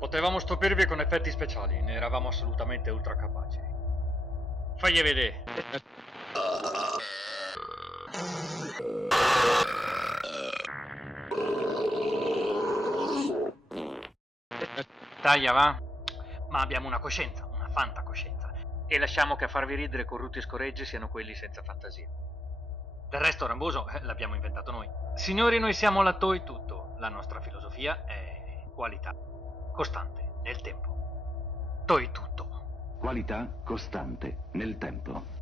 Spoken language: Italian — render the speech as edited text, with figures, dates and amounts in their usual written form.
Potevamo stupirvi con effetti speciali, ne eravamo assolutamente ultra capaci. Fagli vedere. Taglia, va? Ma abbiamo una coscienza, una fantacoscienza. E lasciamo che a farvi ridere con rutti e scoreggi siano quelli senza fantasia. Del resto, Ramboso, l'abbiamo inventato noi. Signori, noi siamo la Toy Tutto. La nostra filosofia è qualità costante nel tempo. Toy Tutto. Qualità costante nel tempo.